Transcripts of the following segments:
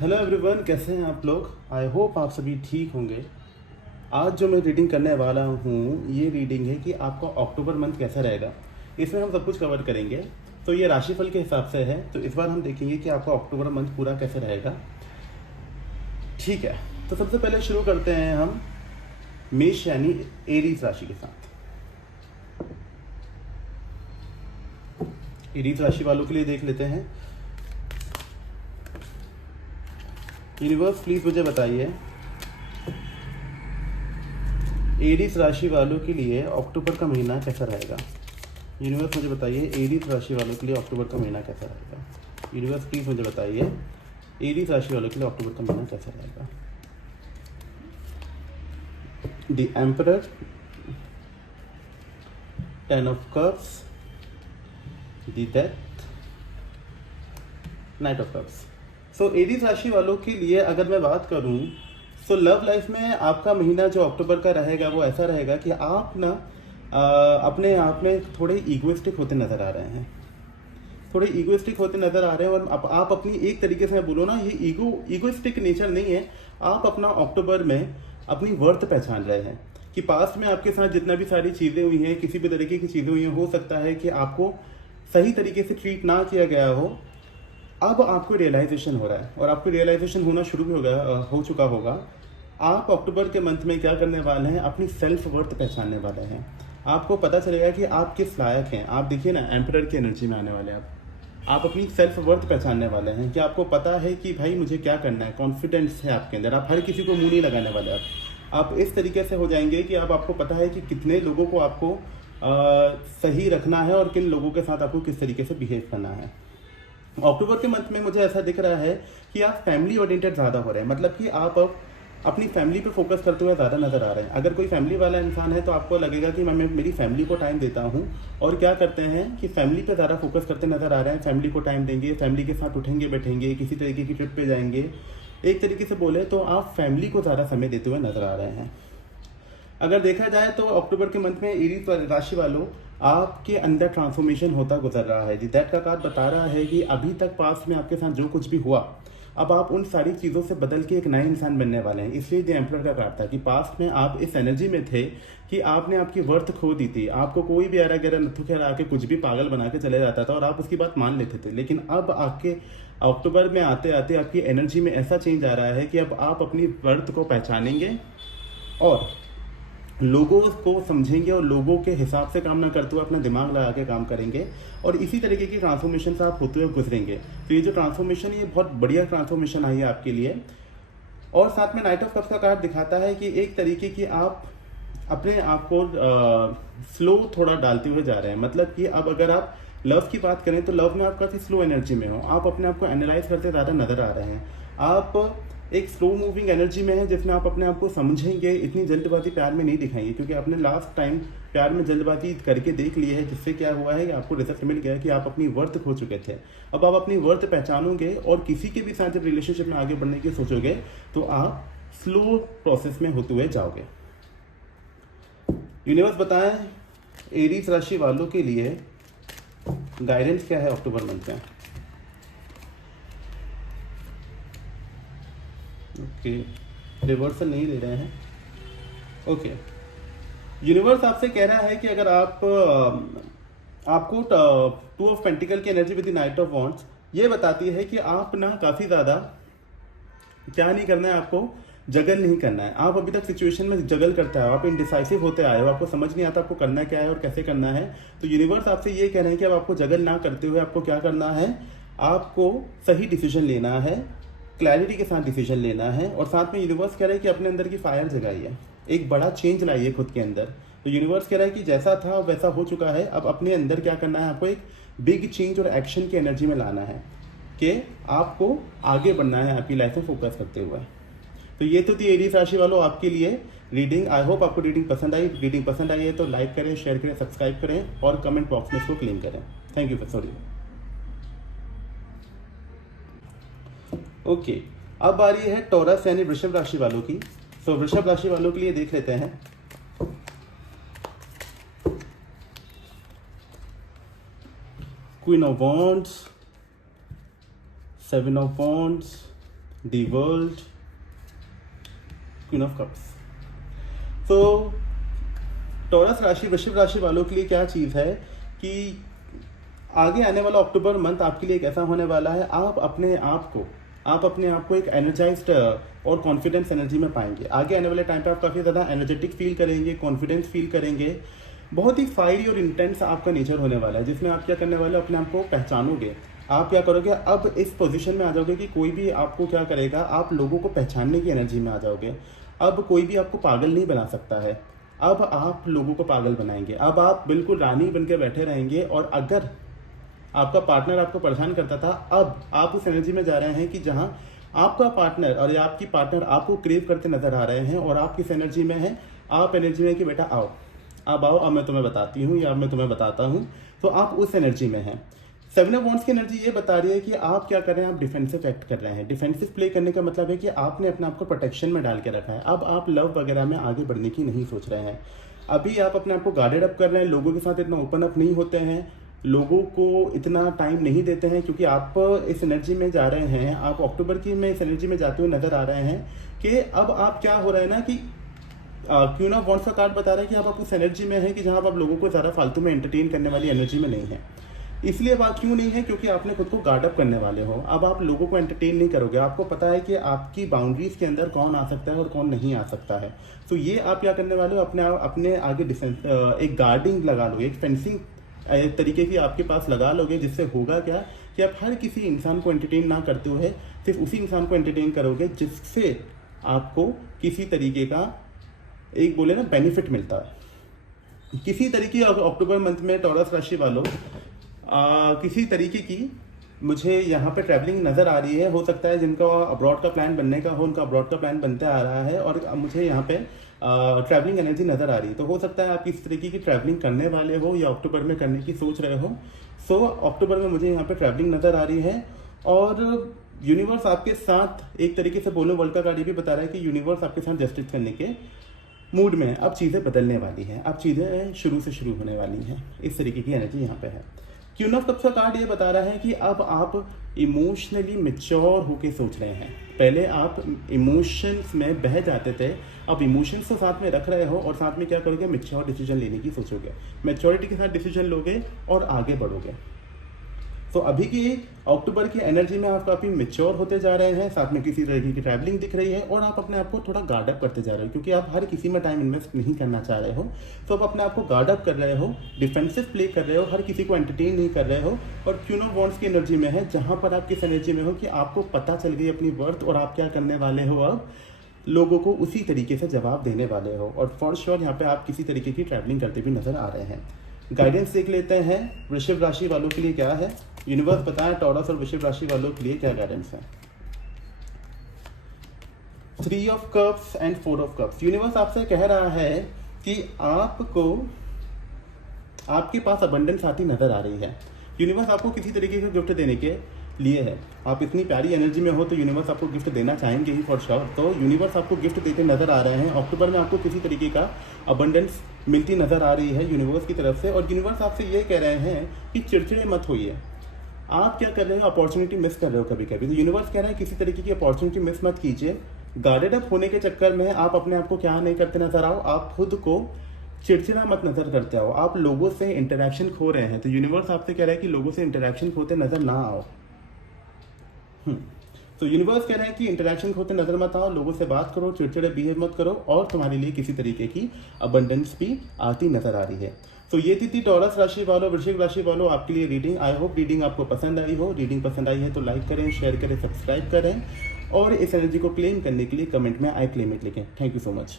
Hello everyone, कैसे हैं आप लोग। आई होप आप सभी ठीक होंगे। आज जो मैं रीडिंग करने वाला हूँ ये रीडिंग है कि आपका अक्टूबर मंथ कैसा रहेगा। इसमें हम सब कुछ कवर करेंगे। तो ये राशिफल के हिसाब से है, तो इस बार हम देखेंगे कि आपका अक्टूबर मंथ पूरा कैसे रहेगा। ठीक है, तो सबसे पहले शुरू करते हैं हम मेष यानी एरीज राशि के साथ। एरीज राशि वालों के लिए देख लेते हैं। यूनिवर्स प्लीज मुझे बताइए एरीज राशि वालों के लिए अक्टूबर का महीना कैसा रहेगा। यूनिवर्स मुझे बताइए एरीज राशि वालों के लिए अक्टूबर का महीना कैसा रहेगा। यूनिवर्स प्लीज मुझे बताइए एरीज राशि वालों के लिए अक्टूबर का महीना कैसा रहेगा। The emperor, 10 of cups, the death, night of cups. So Aries राशि वालों के लिए अगर मैं बात करूं तो लव लाइफ में आपका महीना जो अक्टूबर का रहेगा वो ऐसा रहेगा कि आप ना अपने आप में थोड़े ईगोइस्टिक होते नजर आ रहे हैं। थोड़े ईगोइस्टिक होते नजर आ रहे हैं और आप अपनी एक तरीके से मैं बोलूँ ना, ये ईगोइस्टिक नेचर नहीं है। आप अपना अक्टूबर में अपनी वर्थ पहचान रहे हैं कि पास्ट में आपके साथ जितना भी सारी चीज़ें हुई हैं, किसी भी तरीके की चीज़ें हुई हैं, हो सकता है कि आपको सही तरीके से ट्रीट ना किया गया हो। अब आपको रियलाइजेशन हो रहा है और आपको रियलाइजेशन होना शुरू भी हो चुका होगा। आप अक्टूबर के मंथ में क्या करने वाले हैं, अपनी सेल्फ वर्थ पहचानने वाले हैं। आपको पता चलेगा कि आप किस लायक हैं। आप देखिए ना, एम्परर की एनर्जी में आने वाले हैं आप अपनी सेल्फ वर्थ पहचानने वाले हैं कि आपको पता है कि भाई मुझे क्या करना है। कॉन्फिडेंस है आपके अंदर, आप हर किसी को मुंह नहीं लगाने वाले। आप इस तरीके से हो जाएंगे कि आपको पता है कि कितने लोगों को आपको सही रखना है और किन लोगों के साथ आपको किस तरीके से बिहेव करना है। अक्टूबर के मंथ में मुझे ऐसा दिख रहा है कि आप फैमिली ओरिएंटेड ज़्यादा हो रहे हैं। मतलब कि आप अब अपनी फैमिली पे फोकस करते हुए ज़्यादा नज़र आ रहे हैं। अगर कोई फैमिली वाला इंसान है तो आपको लगेगा कि मैं मेरी फैमिली को टाइम देता हूँ। और क्या करते हैं कि फैमिली पे ज़्यादा फोकस करते नज़र आ रहे हैं। फैमिली को टाइम देंगे, फैमिली के साथ उठेंगे बैठेंगे, किसी तरीके की ट्रिप पे जाएंगे। एक तरीके से बोले तो आप फैमिली को ज़्यादा समय देते हुए नज़र आ रहे हैं। अगर देखा जाए तो अक्टूबर के मंथ में एरीज राशि वालों आपके अंदर ट्रांसफॉर्मेशन होता गुजर रहा है। दैट का कार्ड बता रहा है कि अभी तक पास्ट में आपके साथ जो कुछ भी हुआ, अब आप उन सारी चीज़ों से बदल के एक नए इंसान बनने वाले हैं। इसलिए द एम्परर का कार्ड था कि पास्ट में आप इस एनर्जी में थे कि आपने आपकी वर्थ खो दी थी। आपको कोई भी अरा गहरा नथु खेरा आके कुछ भी पागल बना के चले जाता था और आप उसकी बात मान लेते थे। लेकिन अब आपके अक्टूबर में आते आते आपकी एनर्जी में ऐसा चेंज आ रहा है कि अब आप अपनी वर्थ को पहचानेंगे और लोगों को समझेंगे और लोगों के हिसाब से काम ना करते हुए अपना दिमाग लगा के काम करेंगे। और इसी तरीके की ट्रांसफॉर्मेशन से आप होते हुए गुजरेंगे। तो ये जो ट्रांसफॉर्मेशन, ये बहुत बढ़िया ट्रांसफॉर्मेशन आई है आपके लिए। और साथ में नाइट ऑफ कप्स का कार्ड दिखाता है कि एक तरीके की आप अपने आप को स्लो थोड़ा डालते हुए जा रहे हैं। मतलब कि अब अगर आप लव की बात करें तो लव में आप काफ़ी स्लो एनर्जी में हो। आप अपने आप को एनालाइज करते ज़्यादा नजर आ रहे हैं। आप एक स्लो मूविंग एनर्जी में है जिसमें आप अपने आप को समझेंगे। इतनी जल्दबाजी प्यार में नहीं दिखाएंगे क्योंकि आपने लास्ट टाइम प्यार में जल्दबाजी करके देख ली है, जिससे क्या हुआ है कि आपको रिजल्ट मिल गया कि आप अपनी वर्थ खो चुके थे। अब आप अपनी वर्थ पहचानोगे और किसी के भी साथ जब रिलेशनशिप में आगे बढ़ने की सोचोगे तो आप स्लो प्रोसेस में होते हुए जाओगे। यूनिवर्स बताएं एरीज राशि वालों के लिए गाइडेंस क्या है अक्टूबर मंथ में। ओके, रिवर्सल नहीं ले रहे हैं। ओके, यूनिवर्स आपसे कह रहा है कि अगर आपको 2 ऑफ पेंटिकल की energy with the night of wands ये बताती है कि आप ना काफ़ी ज़्यादा क्या नहीं करना है, आपको जगल नहीं करना है। आप अभी तक सिचुएशन में जगल करता है, आप इनडिसाइसिव होते आए हो, आपको समझ नहीं आता आपको करना क्या है और कैसे करना है। तो यूनिवर्स आपसे ये कह रहे हैं कि अब आपको जगल ना करते हुए आपको क्या करना है, आपको सही डिसीजन लेना है, क्लैरिटी के साथ डिसीजन लेना है। और साथ में यूनिवर्स कह रहा है कि अपने अंदर की फायर जगाइए, एक बड़ा चेंज लाइए खुद के अंदर। तो यूनिवर्स कह रहा है कि जैसा था वैसा हो चुका है, अब अपने अंदर क्या करना है, आपको एक बिग चेंज और एक्शन की एनर्जी में लाना है कि आपको आगे बढ़ना है आपकी लाइफ में फोकस करते हुए। तो ये तो थी एरीज राशि वालों आपके लिए रीडिंग। आई होप आपको रीडिंग पसंद आई। रीडिंग पसंद आई है तो लाइक करें, शेयर करें, सब्सक्राइब करें और कमेंट बॉक्स में इसको क्लेम करें। Thank you. सॉरी। ओके, अब बारी है टॉरस यानी वृषभ राशि वालों की। तो वृषभ राशि वालों के लिए देख लेते हैं। Queen of wands, 7 of wands, the world, queen of cups. तो टॉरस राशि, वृश्चिक राशि वालों के लिए क्या चीज़ है कि आगे आने वाला अक्टूबर मंथ आपके लिए एक ऐसा होने वाला है, आप अपने आप को एक एनर्जाइज्ड और कॉन्फिडेंस एनर्जी में पाएंगे। आगे आने वाले टाइम पे आप काफ़ी ज़्यादा एनर्जेटिक फील करेंगे, कॉन्फिडेंस फील करेंगे। बहुत ही फायरी और इंटेंस आपका नेचर होने वाला है, जिसमें आप क्या करने वाले हो, अपने आप को पहचानोगे। आप क्या करोगे, अब इस पोजीशन में आ जाओगे कि कोई भी आपको क्या करेगा, आप लोगों को पहचानने की एनर्जी में आ जाओगे। अब कोई भी आपको पागल नहीं बना सकता है, अब आप लोगों को पागल बनाएंगे। अब आप बिल्कुल रानी बन के बैठे रहेंगे। और अगर आपका पार्टनर आपको परेशान करता था, अब आप उस एनर्जी में जा रहे हैं कि जहां आपका पार्टनर और या आपकी पार्टनर आपको क्रेव करते नजर आ रहे हैं, और आप किस एनर्जी में हैं, आप एनर्जी में कि बेटा आओ, अब आओ, अब मैं तुम्हें बताती हूँ या अब मैं तुम्हें बताता हूँ। तो आप उस एनर्जी में हैं। 7 ऑफ वॉन्ड्स की एनर्जी ये बता रही है कि आप क्या कर रहे हैं, आप डिफेंसिव एक्ट कर रहे हैं। डिफेंसिव प्ले करने का मतलब है कि आपने अपने आप को प्रोटेक्शन में डाल के रखा है। अब आप लव वगैरह में आगे बढ़ने की नहीं सोच रहे हैं। अभी आप अपने आप को गार्डेड अप कर रहे हैं, लोगों के साथ इतना ओपन अप नहीं होते हैं, लोगों को इतना टाइम नहीं देते हैं, क्योंकि आप इस एनर्जी में जा रहे हैं, आप अक्टूबर की में इस एनर्जी में जाते हुए नजर आ रहे हैं कि अब आप क्या हो रहा है ना कि क्वीन ऑफ वॉन्ड्स का कार्ड बता रहा है कि अब आप उस एनर्जी में हैं कि जहां आप लोगों को ज़्यादा फालतू में एंटरटेन करने वाली एनर्जी में नहीं है। इसलिए बात क्यों नहीं है, क्योंकि आपने खुद को गार्ड अप करने वाले हो। अब आप लोगों को एंटरटेन नहीं करोगे, आपको पता है कि आपकी बाउंड्रीज के अंदर कौन आ सकता है और कौन नहीं आ सकता है। तो ये आप क्या करने वाले हो, अपने आगे एक गार्डिंग लगा लो, एक फेंसिंग तरीके की आपके पास लगा लोगे, जिससे होगा क्या कि आप हर किसी इंसान को एंटरटेन ना करते हुए सिर्फ उसी इंसान को एंटरटेन करोगे जिससे आपको किसी तरीके का एक बोले ना बेनिफिट मिलता है। किसी तरीके अक्टूबर मंथ में टॉरस राशि वालों किसी तरीके की मुझे यहाँ पे ट्रैवलिंग नज़र आ रही है। हो सकता है जिनका अब्रॉड का प्लान बनने का हो, उनका अब्रॉड का प्लान बनते आ रहा है, और मुझे यहाँ पे ट्रैवलिंग एनर्जी नज़र आ रही है। तो हो सकता है आप किस तरीके की ट्रैवलिंग करने वाले हो या अक्टूबर में करने की सोच रहे हो। सो अक्टूबर में मुझे यहाँ पे ट्रैवलिंग नज़र आ रही है। और यूनिवर्स आपके साथ, एक तरीके से बोलो, वर्ल्ड का कार्ड ये भी बता रहा है कि यूनिवर्स आपके साथ जस्टिस करने के मूड में। अब चीज़ें बदलने वाली हैं, अब चीज़ें शुरू से शुरू होने वाली हैं। इस तरीके की एनर्जी यहाँ पे है। क्वीन ऑफ कप्स का कार्ड ये बता रहा है कि अब आप इमोशनली मैच्योर होके सोच रहे हैं। पहले आप इमोशंस में बह जाते थे, अब इमोशंस को साथ में रख रहे हो और साथ में क्या करोगे, मैच्योर डिसीजन लेने की सोचोगे। मैच्योरिटी के साथ डिसीजन लोगे और आगे बढ़ोगे। तो अभी की अक्टूबर की एनर्जी में आप काफ़ी मैच्योर होते जा रहे हैं, साथ में किसी तरीके की ट्रैवलिंग दिख रही है, और आप अपने आप को थोड़ा गार्ड अप करते जा रहे हो, क्योंकि आप हर किसी में टाइम इन्वेस्ट नहीं करना चाह रहे हो। तो आप अपने आप को गार्ड अप कर रहे हो, डिफेंसिव प्ले कर रहे हो, हर किसी को एंटरटेन नहीं कर रहे हो। और क्वीन ऑफ वॉन्ड्स की एनर्जी में है, जहाँ पर आप किस एनर्जी में हो कि आपको पता चल गई अपनी वर्थ, और आप क्या करने वाले हो, अब लोगों को उसी तरीके से जवाब देने वाले हो। और फॉर श्योर यहाँ पे आप किसी तरीके की ट्रैवलिंग करते भी नजर आ रहे हैं। गाइडेंस देख लेते हैं वृश्चिक राशि वालों के लिए क्या है। यूनिवर्स बताएं टॉरस और वृश्चिक राशि वालों के लिए क्या गाइडेंस है। 3 of cups and 4 of cups. Universe आपसे कह रहा है कि आपको आपके पास अबंडेंस आती नजर आ रही है। यूनिवर्स आपको किसी तरीके का गिफ्ट देने के लिए है। आप इतनी प्यारी एनर्जी में हो तो यूनिवर्स आपको गिफ्ट देना चाहेंगे ही फॉर श्योर। तो यूनिवर्स आपको गिफ्ट देते नजर आ रहे हैं। अक्टूबर में आपको किसी तरीके का अबंडेंस मिलती नजर आ रही है यूनिवर्स की तरफ से। और यूनिवर्स आपसे ये कह रहे हैं कि चिड़चिड़े मत होइए। आप क्या कर रहे हो, अपॉर्चुनिटी मिस कर रहे हो कभी कभी। तो यूनिवर्स कह रहा है किसी तरीके की अपॉर्चुनिटी मिस मत कीजिए। गार्डेड अप होने के चक्कर में आप अपने आप को क्या नहीं करते नजर आओ, आप खुद को चिड़चिड़ा मत नजर करते आओ। आप लोगों से इंटरेक्शन खो रहे हैं, तो यूनिवर्स आपसे कह रहा है कि लोगों से इंटरेक्शन खोते नजर ना आओ। तो यूनिवर्स कह रहे हैं कि इंटरेक्शन खोते नजर मत आओ, लोगों से बात करो, चिड़चिड़े बिहेव मत करो, और तुम्हारे लिए किसी तरीके की अबंडेंस भी आती नजर आ रही है। तो ये थी टॉरस राशि वालों, वृश्चिक राशि वालों, आपके लिए रीडिंग। आई होप रीडिंग आपको पसंद आई हो। रीडिंग पसंद आई है तो लाइक करें, शेयर करें, सब्सक्राइब करें, और इस एनर्जी को क्लेम करने के लिए कमेंट में आई क्लेम इट लिखें। Thank you so much.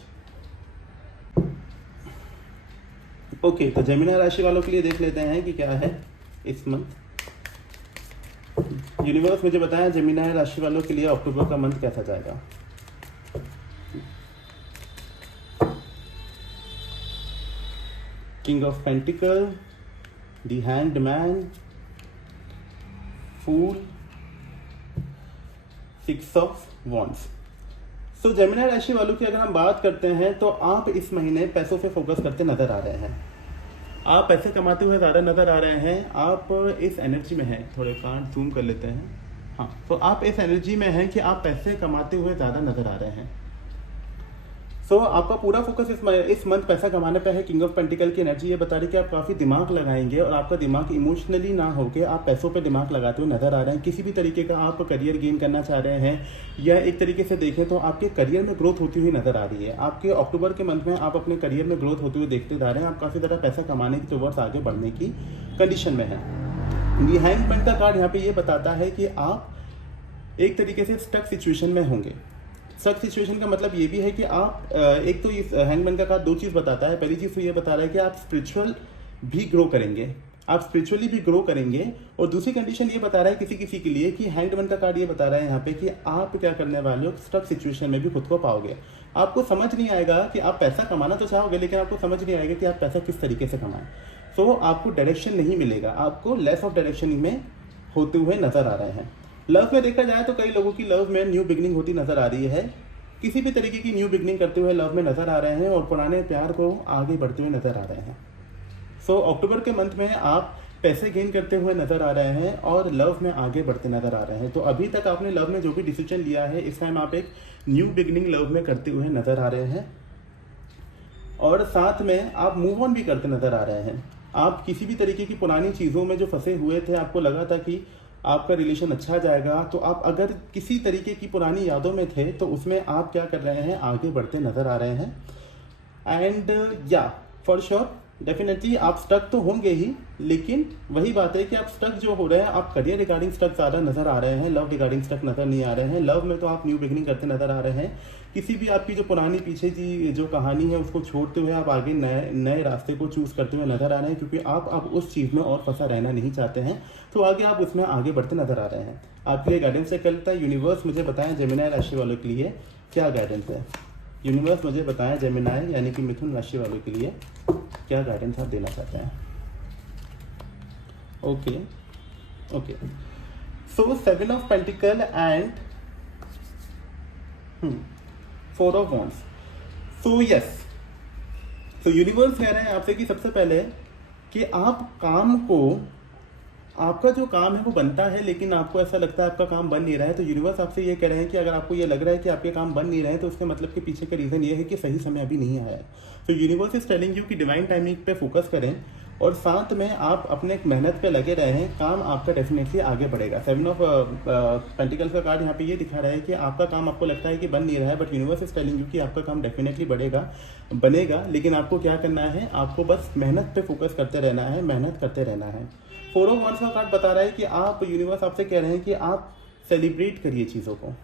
Okay, तो जेमिनी राशि वालों के लिए देख लेते हैं कि क्या है इस मंथ। यूनिवर्स मुझे बताया जेमिनी राशि वालों के लिए अक्टूबर का मंथ कैसा जाएगा। King of pentacles, the hanged man, fool, 6 of wands. So Gemini राशि वालों की अगर हम बात करते हैं तो आप इस महीने पैसों पे फोकस करते नजर आ रहे हैं। आप पैसे कमाते हुए ज़्यादा नजर आ रहे हैं। आप इस एनर्जी में हैं। थोड़े कार्ड जूम कर लेते हैं। हाँ, तो आप इस एनर्जी में हैं कि आप पैसे कमाते हुए ज़्यादा नजर आ रहे हैं। सो आपका पूरा फोकस इस मंथ पैसा कमाने पे है। किंग ऑफ पेंटिकल की एनर्जी ये बता रही है कि आप काफ़ी दिमाग लगाएंगे और आपका दिमाग इमोशनली ना होके आप पैसों पे दिमाग लगाते हुए नजर आ रहे हैं। किसी भी तरीके का आप करियर गेन करना चाह रहे हैं, या एक तरीके से देखें तो आपके करियर में ग्रोथ होती हुई नजर आ रही है। आपके अक्टूबर के मंथ में आप अपने करियर में ग्रोथ होते हुए देखते जा रहे हैं। आप काफ़ी ज़्यादा पैसा कमाने की टुवर्ड्स आगे बढ़ने की कंडीशन में है। दी हैंगमैन का कार्ड यहाँ पे ये बताता है कि आप एक तरीके से स्टक सिचुएशन में होंगे। स्टक सिचुएशन का मतलब ये भी है कि आप एक तो इस हैंगमैन का कार्ड दो चीज़ बताता है। पहली चीज़ तो ये बता रहा है कि आप स्पिरिचुअल भी ग्रो करेंगे, आप स्पिरिचुअली भी ग्रो करेंगे। और दूसरी कंडीशन ये बता रहा है किसी किसी के लिए कि हैंगमैन का कार्ड ये बता रहा है यहाँ पे कि आप क्या करने वाले हो, स्टक सिचुएशन में भी खुद को पाओगे। आपको समझ नहीं आएगा कि आप पैसा कमाना तो चाहोगे, लेकिन आपको समझ नहीं आएगा कि आप पैसा किस तरीके से कमाएं। सो आपको डायरेक्शन नहीं मिलेगा, आपको लेस ऑफ डायरेक्शन में होते हुए नजर आ रहे हैं। लव में देखा जाए तो कई लोगों की लव में न्यू बिगनिंग होती नजर आ रही है। किसी भी तरीके की न्यू बिगनिंग करते हुए लव में नजर आ रहे हैं और पुराने प्यार को आगे बढ़ते हुए नजर आ रहे हैं। सो अक्टूबर के मंथ में आप पैसे गेन करते हुए नजर आ रहे हैं और लव में आगे बढ़ते नजर आ रहे हैं। तो अभी तक आपने लव में जो भी डिसीजन लिया है, इस टाइम आप एक न्यू बिगनिंग लव में करते हुए नजर आ रहे हैं और साथ में आप मूव ऑन भी करते नजर आ रहे हैं। आप किसी भी तरीके की पुरानी चीज़ों में जो फंसे हुए थे, आपको लगा था कि आपका रिलेशन अच्छा जाएगा, तो आप अगर किसी तरीके की पुरानी यादों में थे तो उसमें आप क्या कर रहे हैं, आगे बढ़ते नजर आ रहे हैं। एंड या फॉर श्योर डेफिनेटली आप स्टक तो होंगे ही, लेकिन वही बात है कि आप स्टक जो हो रहे हैं, आप करियर रिगार्डिंग स्टक ज़्यादा नजर आ रहे हैं, लव रिगार्डिंग स्टक नजर नहीं आ रहे हैं। लव में तो आप न्यू बिगनिंग करते नजर आ रहे हैं। किसी भी आपकी जो पुरानी पीछे की जो कहानी है उसको छोड़ते हुए आप आगे नए नए रास्ते को चूज करते हुए नजर आ रहे हैं, क्योंकि आप अब उस चीज़ में और फंसा रहना नहीं चाहते हैं। तो आगे आप उसमें आगे बढ़ते नजर आ रहे हैं। आपके लिए गाइडेंस से करता है यूनिवर्स, मुझे बताएं जेमिनी राशि वालों के लिए क्या गाइडेंस है। यूनिवर्स मुझे बताएं जेमिनी यानी कि मिथुन राशि वालों के लिए क्या गाइडेंस आप देना चाहते हैं। Okay okay, so 7 of pentacle and 4 of wands. So yes, so universe कह रहे हैं आपसे कि सबसे पहले कि आप काम को, आपका जो काम है वो बनता है, लेकिन आपको ऐसा लगता है आपका काम बन नहीं रहा है। तो यूनिवर्स आपसे ये कह रहे हैं कि अगर आपको ये लग रहा है कि आपके काम बन नहीं रहे हैं, तो उसके मतलब के पीछे का रीज़न ये है कि सही समय अभी नहीं आया है। तो यूनिवर्स इज टेलिंग यू कि डिवाइन टाइमिंग पे फोकस करें और साथ में आप अपने मेहनत पे लगे रहें, काम आपका डेफिनेटली आगे बढ़ेगा। 7 ऑफ पेंटिकल्स का कार्ड यहाँ पे ये दिखा रहा है कि आपका काम आपको लगता है कि बन नहीं रहा है, but universe is telling you कि आपका काम डेफिनेटली बनेगा, लेकिन आपको क्या करना है, आपको बस मेहनत पे फोकस करते रहना है, मेहनत करते रहना है। 4 ऑफ वॉन्ड्स का कार्ड बता रहा है कि आप, यूनिवर्स आपसे कह रहे हैं कि आप सेलिब्रेट करिए चीज़ों को,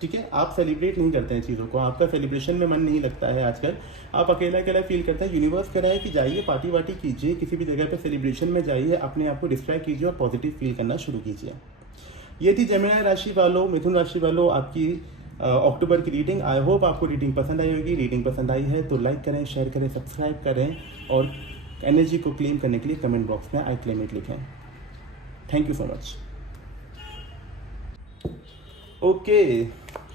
ठीक है। आप सेलिब्रेट नहीं करते हैं चीज़ों को, आपका सेलिब्रेशन में मन नहीं लगता है आजकल, आप अकेला अकेला फील करते हैं। यूनिवर्स कह रहा है कि जाइए पार्टी वार्टी कीजिए, किसी भी जगह पे सेलिब्रेशन में जाइए, अपने आप को डिस्ट्रैक्ट कीजिए और पॉजिटिव फील करना शुरू कीजिए। ये थी जेमिनी राशि वालों, मिथुन राशि वालों, आपकी अक्टूबर की रीडिंग। आई होप आपको रीडिंग पसंद आई होगी। रीडिंग पसंद आई है तो लाइक करें, शेयर करें, सब्सक्राइब करें और एनर्जी को क्लेम करने के लिए कमेंट बॉक्स में आई क्लेम इट लिखें। Thank you so much. Okay,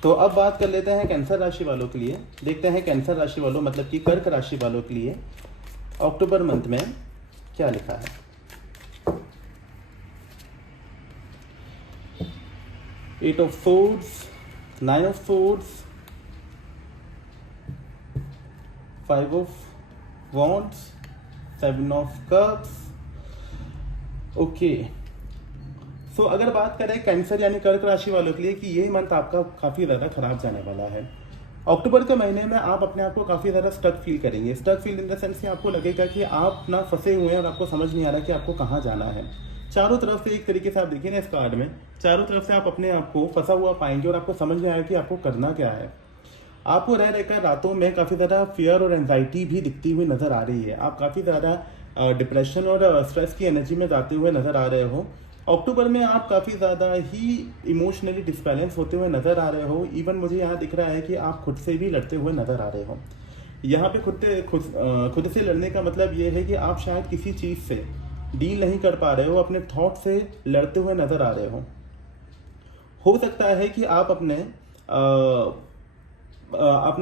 तो अब बात कर लेते हैं कैंसर राशि वालों के लिए। देखते हैं कैंसर राशि वालों, मतलब कि कर्क राशि वालों के लिए अक्टूबर मंथ में क्या लिखा है। Eight of swords, 9 of swords, 5 of wands, 7 of cups. Okay, so अगर बात करें कैंसर यानी कर्क राशि वालों के लिए कि ये मंथ आपका काफ़ी ज़्यादा खराब जाने वाला है। अक्टूबर के महीने में आप अपने आप को काफ़ी ज़्यादा स्टक फील करेंगे। Stuck feel in the sense कि आपको लगेगा कि आप ना फंसे हुए हैं और आपको समझ नहीं आ रहा कि आपको कहाँ जाना है। चारों तरफ से एक तरीके से आप देखिए ना इस कार्ड में, चारों तरफ से आप अपने आप को फंसा हुआ पाएंगे और आपको समझ नहीं आएगा कि आपको करना क्या है। आपको रह रहकर रातों में काफ़ी ज़्यादा फियर और एंजाइटी भी दिखती हुई नज़र आ रही है। आप काफ़ी ज़्यादा डिप्रेशन और स्ट्रेस की एनर्जी में जाते हुए नज़र आ रहे हो। अक्टूबर में आप काफ़ी ज़्यादा ही इमोशनली डिसबैलेंस होते हुए नज़र आ रहे हो। इवन मुझे यहाँ दिख रहा है कि आप खुद से भी लड़ते हुए नज़र आ रहे हो। यहाँ पे खुद से लड़ने का मतलब ये है कि आप शायद किसी चीज़ से डील नहीं कर पा रहे हो, अपने थॉट से लड़ते हुए नज़र आ रहे हो सकता है कि आप अपने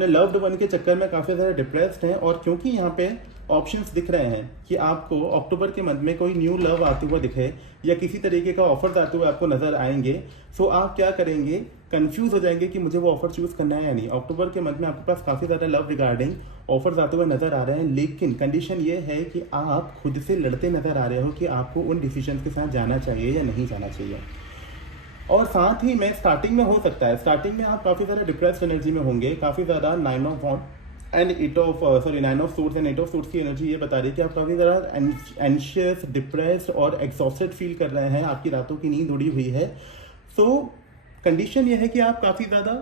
लव्ड वन के चक्कर में काफ़ी ज़्यादा डिप्रेस्ड हैं, और क्योंकि यहाँ पे ऑप्शंस दिख रहे हैं कि आपको अक्टूबर के मंथ में कोई न्यू लव आते हुए दिखे या किसी तरीके का ऑफर्स आते हुए आपको नजर आएंगे, सो आप क्या करेंगे, कंफ्यूज हो जाएंगे कि मुझे वो ऑफर चूज करना है या नहीं। अक्टूबर के मंथ में आपके पास काफी ज्यादा लव रिगार्डिंग ऑफर्स आते हुए नजर आ रहे हैं, लेकिन कंडीशन ये है कि आप खुद से लड़ते नजर आ रहे हो कि आपको उन डिसीजन के साथ जाना चाहिए या नहीं जाना चाहिए। और साथ ही में स्टार्टिंग में हो सकता है, स्टार्टिंग में आप काफी ज्यादा डिप्रेस्ड एनर्जी में होंगे, काफी ज्यादा nine of swords and eight of swords की एनर्जी ये बता रही है कि आप काफी ज्यादा एंशियस, डिप्रेस्ड और एग्जॉस्टेड फील कर रहे हैं, आपकी रातों की नींद उड़ी हुई है। सो कंडीशन ये है कि आप काफी ज्यादा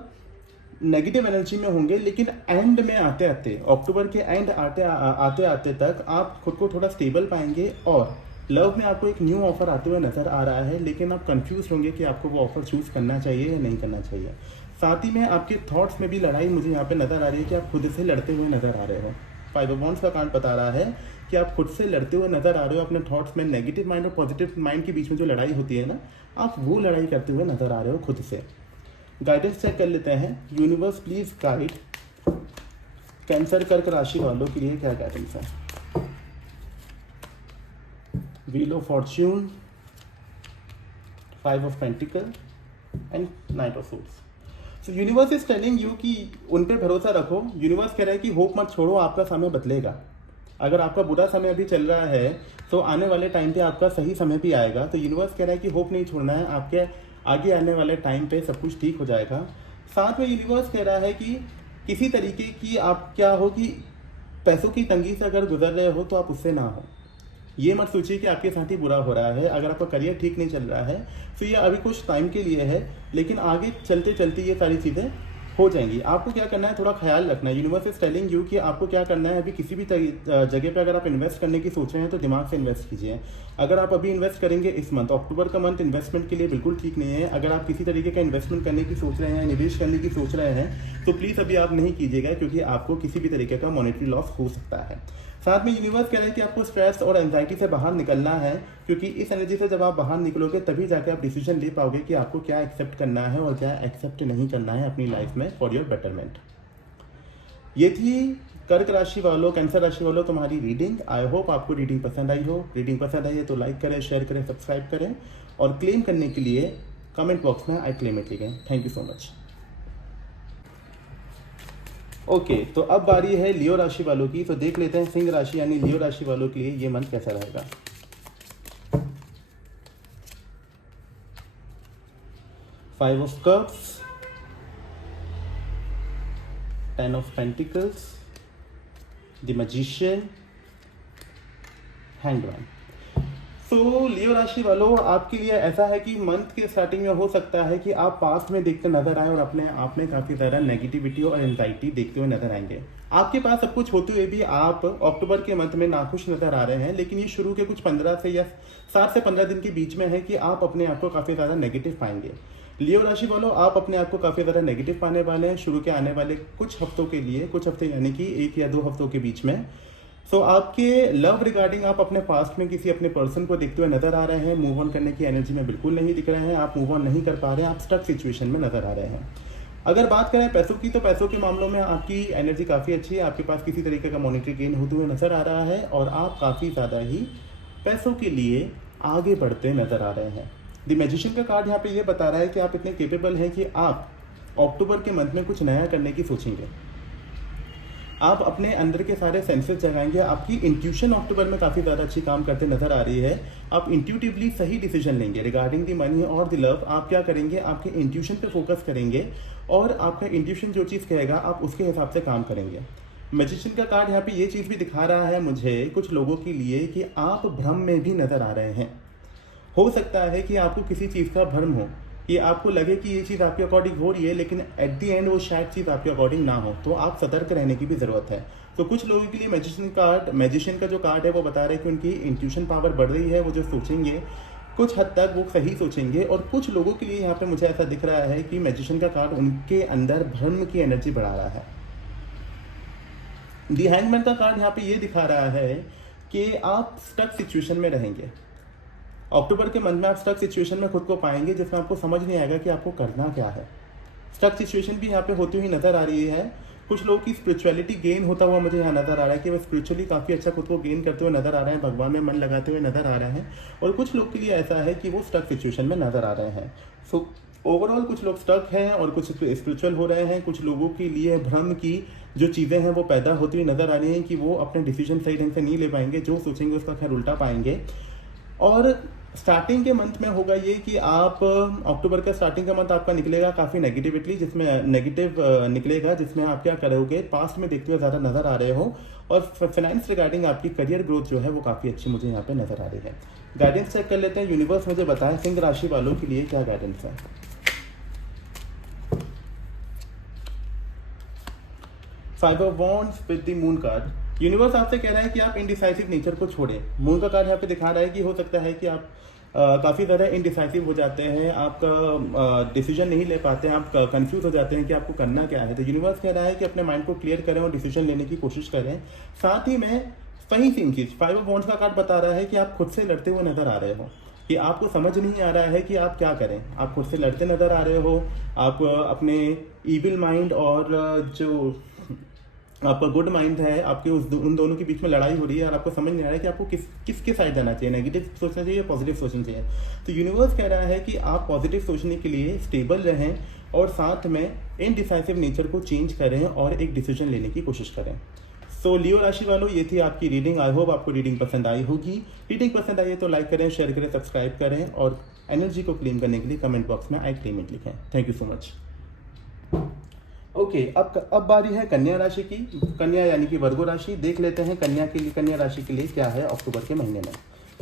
नेगेटिव एनर्जी में होंगे, लेकिन एंड में आते आते, अक्टूबर के एंड आते आते तक आप खुद को थोड़ा स्टेबल पाएंगे और लव में आपको एक न्यू ऑफर आते हुए नजर आ रहा है, लेकिन आप कंफ्यूज होंगे कि आपको वो ऑफर चूज करना चाहिए या नहीं करना चाहिए। साथ ही में आपके थॉट्स में भी लड़ाई मुझे यहाँ पे नजर आ रही है कि आप खुद से लड़ते हुए नजर आ रहे हो। 5 ऑफ वॉन्ड्स का कार्ड बता रहा है कि आप खुद से लड़ते हुए नजर आ रहे हो, अपने थॉट्स में नेगेटिव माइंड और पॉजिटिव माइंड के बीच में जो लड़ाई होती है ना, आप वो लड़ाई करते हुए नजर आ रहे हो खुद से। गाइडेंस चेक कर लेते हैं। यूनिवर्स प्लीज गाइड कैंसर कर्क राशि वालों के लिए क्या गाइडेंस है। Wheel of Fortune, 5 of pentacle and night of swords. So universe is telling you कि उन पे भरोसा रखो। यूनिवर्स कह रहा है कि होप मत छोड़ो, आपका समय बदलेगा। अगर आपका बुरा समय अभी चल रहा है तो आने वाले टाइम पे आपका सही समय भी आएगा। तो यूनिवर्स कह रहा है कि होप नहीं छोड़ना है, आपके आगे आने वाले टाइम पे सब कुछ ठीक हो जाएगा। साथ में यूनिवर्स कह रहा है कि किसी तरीके की आप क्या हो कि पैसों की तंगी से अगर गुजर रहे हो तो आप उससे ना हो। ये मत सोचिए कि आपके साथ ही बुरा हो रहा है। अगर आपका करियर ठीक नहीं चल रहा है तो ये अभी कुछ टाइम के लिए है, लेकिन आगे चलते चलते ये सारी चीज़ें हो जाएंगी। आपको क्या करना है, थोड़ा ख्याल रखना है। यूनिवर्स इज टेलिंग यू कि आपको क्या करना है। अभी किसी भी जगह पे अगर आप इन्वेस्ट करने की सोच रहे हैं तो दिमाग से इन्वेस्ट कीजिए। अगर आप अभी इन्वेस्ट करेंगे इस मंथ, अक्टूबर का मंथ इन्वेस्टमेंट के लिए बिल्कुल ठीक नहीं है। अगर आप किसी तरीके का इन्वेस्टमेंट करने की सोच रहे हैं, निवेश करने की सोच रहे हैं, तो प्लीज़ अभी आप नहीं कीजिएगा, क्योंकि आपको किसी भी तरीके का मॉनेटरी लॉस हो सकता है। साथ में यूनिवर्स कह रहे हैं कि आपको स्ट्रेस और एंजाइटी से बाहर निकलना है, क्योंकि इस एनर्जी से जब आप बाहर निकलोगे तभी जाके आप डिसीजन ले पाओगे कि आपको क्या एक्सेप्ट करना है और क्या एक्सेप्ट नहीं करना है अपनी लाइफ में फॉर योर बेटरमेंट। ये थी कर्क राशि वालों, कैंसर राशि वालों तुम्हारी रीडिंग। आई होप आपको रीडिंग पसंद आई हो। रीडिंग पसंद आई है तो लाइक करें, शेयर करें, सब्सक्राइब करें और क्लेम करने के लिए कमेंट बॉक्स में आई क्लेम इट लिखें। Thank you so much. Okay, तो अब बारी है लियो राशि वालों की। तो देख लेते हैं सिंह राशि यानी लियो राशि वालों के लिए ये मंथ कैसा रहेगा। 5 of cups, 10 of pentacles, the magician, hangman. तो लियो राशि वालों, आपके लिए ऐसा है कि मंथ के स्टार्टिंग में हो सकता है कि आप पास्ट में देखते नजर आए और अपने आप में काफी ज्यादा नेगेटिविटी और एंजाइटी देखते हुए नजर आएंगे। आपके पास सब कुछ होते हुए भी आप अक्टूबर के मंथ में नाखुश नजर आ रहे हैं, लेकिन ये शुरू के कुछ 15 से या 7 से 15 दिन के बीच में है कि आप अपने आप को काफी ज्यादा नेगेटिव पाएंगे। लियो राशि वालों, आप अपने आप को काफी ज्यादा नेगेटिव पाने वाले हैं शुरू के आने वाले कुछ हफ्तों के लिए, कुछ हफ्ते यानी कि 1 या 2 हफ्तों के बीच में। सो आपके लव रिगार्डिंग आप अपने पास्ट में किसी अपने पर्सन को देखते हुए नजर आ रहे हैं। मूव ऑन करने की एनर्जी में बिल्कुल नहीं दिख रहे हैं, आप मूव ऑन नहीं कर पा रहे हैं, आप स्टक सिचुएशन में नजर आ रहे हैं। अगर बात करें पैसों की, तो पैसों के मामलों में आपकी एनर्जी काफी अच्छी है। आपके पास किसी तरीके का मॉनेटरी गेन होते हुए नजर आ रहा है और आप काफी ज्यादा ही पैसों के लिए आगे बढ़ते नजर आ रहे हैं। द मैजिशियन का कार्ड यहाँ पे ये बता रहा है कि आप इतने केपेबल हैं कि आप अक्टूबर के मंथ में कुछ नया करने की सोचेंगे। आप अपने अंदर के सारे सेंसेस जगाएंगे। आपकी इंट्यूशन अक्टूबर में काफी ज्यादा अच्छी काम करते नजर आ रही है। आप इंट्यूटिवली सही डिसीजन लेंगे रिगार्डिंग द मनी और द लव। आप क्या करेंगे, आपके इंट्यूशन पे फोकस करेंगे और आपका इंट्यूशन जो चीज कहेगा आप उसके हिसाब से काम करेंगे। मैजिशियन का कार्ड यहाँ पे ये चीज भी दिखा रहा है मुझे कुछ लोगों के लिए कि आप भ्रम में भी नजर आ रहे हैं। हो सकता है कि आपको किसी चीज का भ्रम हो, कि आपको लगे कि ये चीज़ आपके अकॉर्डिंग हो रही है, लेकिन एट द एंड वो शायद चीज़ आपके अकॉर्डिंग ना हो, तो आप सतर्क रहने की भी ज़रूरत है। तो कुछ लोगों के लिए मैजिशियन का जो कार्ड है वो बता रहे हैं कि उनकी इंट्यूशन पावर बढ़ रही है। वो जो सोचेंगे कुछ हद तक वो सही सोचेंगे। और कुछ लोगों के लिए यहाँ पे मुझे ऐसा दिख रहा है कि मैजिशियन का कार्ड उनके अंदर भ्रम की एनर्जी बढ़ा रहा है। दी हैंगमैन का कार्ड यहाँ पे ये दिखा रहा है कि आप स्टक सिचुएशन में रहेंगे। अक्टूबर के मंथ में आप स्टक सिचुएशन में खुद को पाएंगे जिसमें आपको समझ नहीं आएगा कि आपको करना क्या है। स्टक सिचुएशन भी यहाँ पे होती हुई नजर आ रही है। कुछ लोगों की स्पिरिचुअलिटी गेन होता हुआ मुझे यहाँ नजर आ रहा है कि वो स्पिरिचुअली काफ़ी अच्छा खुद को गेन करते हुए नजर आ रहे हैं, भगवान में मन लगाते हुए नजर आ रहे हैं। और कुछ लोग के लिए ऐसा है कि वो स्टक सिचुएशन में नजर आ रहे हैं। सो ओवरऑल कुछ लोग स्टक हैं और कुछ स्पिरिचुअल हो रहे हैं। कुछ लोगों के लिए भ्रम की जो चीज़ें हैं वो पैदा होती हुई नजर आ रही हैं कि वो अपने डिसीजन सही ढंग से नहीं ले पाएंगे, जो सोचेंगे उसका खैर उल्टा पाएंगे। और स्टार्टिंग के मंथ में होगा ये कि आप अक्टूबर का स्टार्टिंग का मंथ आपका निकलेगा काफ़ी नेगेटिविटली, जिसमें नेगेटिव निकलेगा, जिसमें आप क्या करोगे पास्ट में देखते हुए ज़्यादा नज़र आ रहे हो। और फाइनेंस रिगार्डिंग आपकी करियर ग्रोथ जो है वो काफ़ी अच्छी मुझे यहाँ पे नज़र आ रही है। गाइडेंस चेक कर लेते हैं, यूनिवर्स मुझे बताएं सिंह राशि वालों के लिए क्या गाइडेंस है। 5 of wands with the moon card. Universe आपसे कह रहा है कि आप इनडिसाइसिव नेचर को छोड़ें। मून का कार्ड यहाँ पे दिखा रहा है कि हो सकता है कि आप काफ़ी ज़्यादा इनडिसाइसिव हो जाते हैं, आपका डिसीजन नहीं ले पाते हैं, आप कंफ्यूज हो जाते हैं कि आपको करना क्या है। तो यूनिवर्स कह रहा है कि अपने माइंड को क्लियर करें और डिसीजन लेने की कोशिश करें। साथ ही में वही सेम चीज़ 5 ऑफ वॉन्ड्स का कार्ड बता रहा है कि आप खुद से लड़ते हुए नजर आ रहे हो, कि आपको समझ नहीं आ रहा है कि आप क्या करें। आप खुद से लड़ते नजर आ रहे हो, आप अपने इविल माइंड और जो आपका गुड माइंड है, आपके उन दोनों के बीच में लड़ाई हो रही है और आपको समझ नहीं आ रहा है कि आपको किसके साइड जाना चाहिए, नेगेटिव सोचना चाहिए या पॉजिटिव सोचना चाहिए। तो यूनिवर्स कह रहा है कि आप पॉजिटिव सोचने के लिए स्टेबल रहें और साथ में इनडिसाइसिव नेचर को चेंज करें और एक डिसीजन लेने की कोशिश करें। सो लियो राशि वालों, ये थी आपकी रीडिंग। आई होप आपको रीडिंग पसंद आई होगी। रीडिंग पसंद आई है तो लाइक करें, शेयर करें, सब्सक्राइब करें और एनर्जी को क्लेम करने के लिए कमेंट बॉक्स में आई क्लेम इट लिखें। Thank you so much. Okay, अब बारी है कन्या राशि की। कन्या यानी कि वर्गो राशि। देख लेते हैं कन्या के लिए, कन्या राशि के लिए क्या है अक्टूबर के महीने में।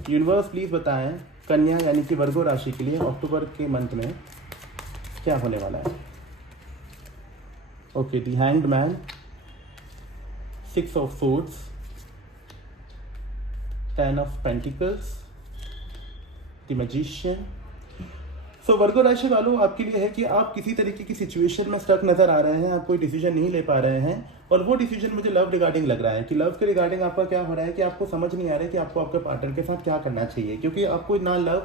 यूनिवर्स प्लीज बताएं कन्या यानी कि वर्गो राशि के लिए अक्टूबर के मंथ में क्या होने वाला है। Okay, the hanged man, 6 of swords, 10 of pentacles, the magician. So Virgo राशि वालों, आपके लिए है कि आप किसी तरीके की सिचुएशन में स्टक नजर आ रहे हैं, आप कोई डिसीजन नहीं ले पा रहे हैं। और वो डिसीजन मुझे लव रिगार्डिंग लग रहा है कि लव के रिगार्डिंग आपका क्या हो रहा है कि आपको समझ नहीं आ रहा है कि आपको आपके पार्टनर के साथ क्या करना चाहिए, क्योंकि आपको ना लव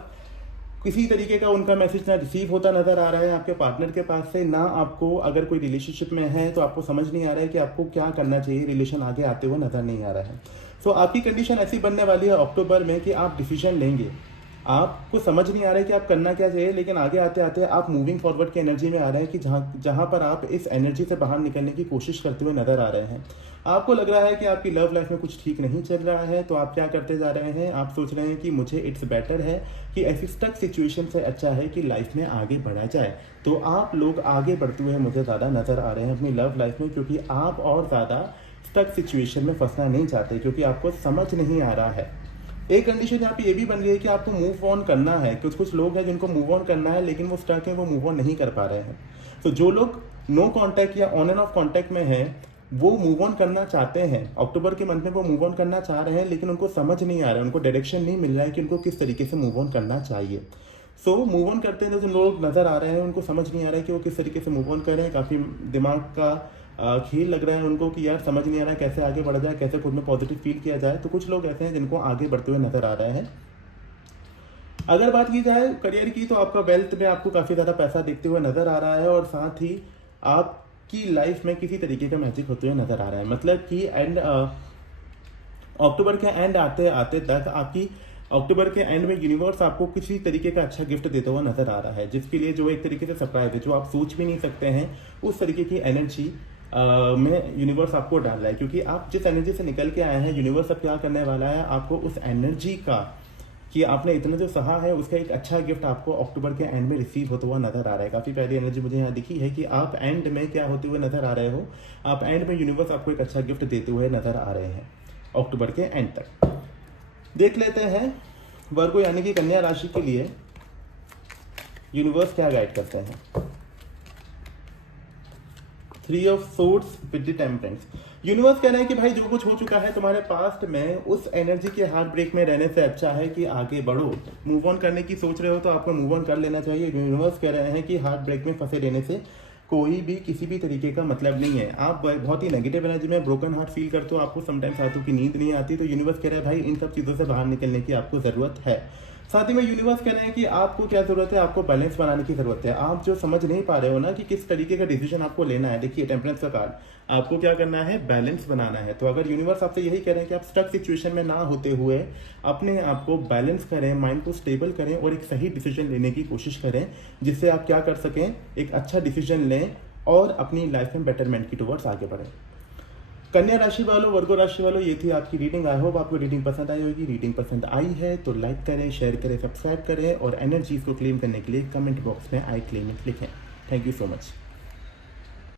किसी तरीके का उनका मैसेज ना रिसीव होता नजर आ रहा है आपके पार्टनर के पास से, ना आपको अगर कोई रिलेशनशिप में है तो आपको समझ नहीं आ रहा है कि आपको क्या करना चाहिए, रिलेशन आगे आते हुए नजर नहीं आ रहा है। सो आपकी कंडीशन ऐसी बनने वाली है अक्टूबर में कि आप डिसीजन लेंगे, आपको समझ नहीं आ रहा है कि आप करना क्या चाहिए, लेकिन आगे आते आते आप मूविंग फॉरवर्ड की एनर्जी में आ रहे हैं कि जहां पर आप इस एनर्जी से बाहर निकलने की कोशिश करते हुए नजर आ रहे हैं। आपको लग रहा है कि आपकी लव लाइफ में कुछ ठीक नहीं चल रहा है, तो आप क्या करते जा रहे हैं, आप सोच रहे हैं कि मुझे इट्स बेटर है कि ऐसी स्टक सिचुएशन से अच्छा है कि लाइफ में आगे बढ़ा जाए। तो आप लोग आगे बढ़ते हुए मुझे ज़्यादा नजर आ रहे हैं अपनी लव लाइफ में, क्योंकि आप और ज़्यादा स्टक सिचुएशन में फंसना नहीं चाहते, क्योंकि आपको समझ नहीं आ रहा है। एक कंडीशन यहाँ पे ये भी बन गई है कि आपको मूव ऑन करना है। कुछ लोग हैं जिनको मूव ऑन करना है लेकिन वो स्टक है, वो मूव ऑन नहीं कर पा रहे हैं। तो जो लोग नो कांटेक्ट या ऑन एंड ऑफ कांटेक्ट में हैं, वो मूव ऑन करना चाहते हैं अक्टूबर के मंथ में, वो मूव ऑन करना चाह रहे हैं, लेकिन उनको समझ नहीं आ रहा है, उनको डायरेक्शन नहीं मिल रहा है कि उनको किस तरीके से मूव ऑन करना चाहिए। सो मूव ऑन करते हैं जो लोग नजर आ रहे हैं, उनको समझ नहीं आ रहा है कि वो किस तरीके से मूव ऑन करें। काफ़ी दिमाग का खेल लग रहा है उनको कि यार समझ नहीं आ रहा है कैसे आगे बढ़ा जाए, कैसे खुद में पॉजिटिव फील किया जाए। तो कुछ लोग ऐसे हैं जिनको आगे बढ़ते हुए नजर आ रहे हैं। अगर बात की जाए करियर की, तो आपका वेल्थ में आपको काफ़ी ज़्यादा पैसा देखते हुए नजर आ रहा है और साथ ही आपकी लाइफ में किसी तरीके का मैजिक होते हुए नजर आ रहा है। मतलब कि अक्टूबर के एंड आते आते तक आपकी अक्टूबर के एंड में यूनिवर्स आपको किसी तरीके का अच्छा गिफ्ट देता हुआ नजर आ रहा है, जिसके लिए जो एक तरीके से सरप्राइज है, जो आप सोच भी नहीं सकते हैं, उस तरीके की एनर्जी में यूनिवर्स आपको डाल रहा है। क्योंकि आप जिस एनर्जी से निकल के आए हैं, यूनिवर्स अब क्या करने वाला है, आपको उस एनर्जी का कि आपने इतना जो सहा है उसका एक अच्छा गिफ्ट आपको अक्टूबर के एंड में रिसीव होता हुआ नजर आ रहा है। काफ़ी प्यारी एनर्जी मुझे यहाँ दिखी है कि आप एंड में क्या होते हुए नजर आ रहे हो, आप एंड में यूनिवर्स आपको एक अच्छा गिफ्ट देते हुए नजर आ रहे हैं अक्टूबर के एंड तक। देख लेते हैं वर्गो यानी कि कन्या राशि के लिए यूनिवर्स क्या गाइड करते हैं। 3 of swords with the temperance. Universe कह रहे हैं कि भाई जो कुछ हो चुका है तुम्हारे पास्ट में, उस एनर्जी के हार्ट ब्रेक में रहने से अच्छा है कि आगे बढ़ो। मूव ऑन करने की सोच रहे हो तो आपको मूव ऑन कर लेना चाहिए। यूनिवर्स कह रहे हैं कि हार्ट ब्रेक में फंसे रहने से कोई भी किसी भी तरीके का मतलब नहीं है। आप बहुत ही नेगेटिव एनर्जी में ब्रोकन हार्ट फील करते हो, आपको समटाइम्स रातों की नींद नहीं आती, तो यूनिवर्स कह रहा है भाई इन सब चीज़ों से बाहर निकलने की आपको ज़रूरत है। साथ ही में यूनिवर्स कह रहे हैं कि आपको क्या जरूरत है, आपको बैलेंस बनाने की जरूरत है। आप जो समझ नहीं पा रहे हो ना कि किस तरीके का डिसीजन आपको लेना है, देखिए टेम्परेंस का कार्ड, आपको क्या करना है, बैलेंस बनाना है। तो अगर यूनिवर्स आपसे यही कह रहे हैं कि आप स्टक सिचुएशन में ना होते हुए अपने आप को बैलेंस करें, माइंड को स्टेबल करें और एक सही डिसीजन लेने की कोशिश करें, जिससे आप क्या कर सकें, एक अच्छा डिसीजन लें और अपनी लाइफ में बेटरमेंट की टुवर्ड्स आगे बढ़ें। कन्या राशि वालों, वर्गो राशि वालों, ये थी आपकी रीडिंग। आई होप आपको रीडिंग पसंद आई होगी। रीडिंग पसंद आई है तो लाइक करें, शेयर करें, सब्सक्राइब करें और एनर्जीज को क्लेम करने के लिए कमेंट बॉक्स में आई क्लेम इट लिखें। Thank you so much.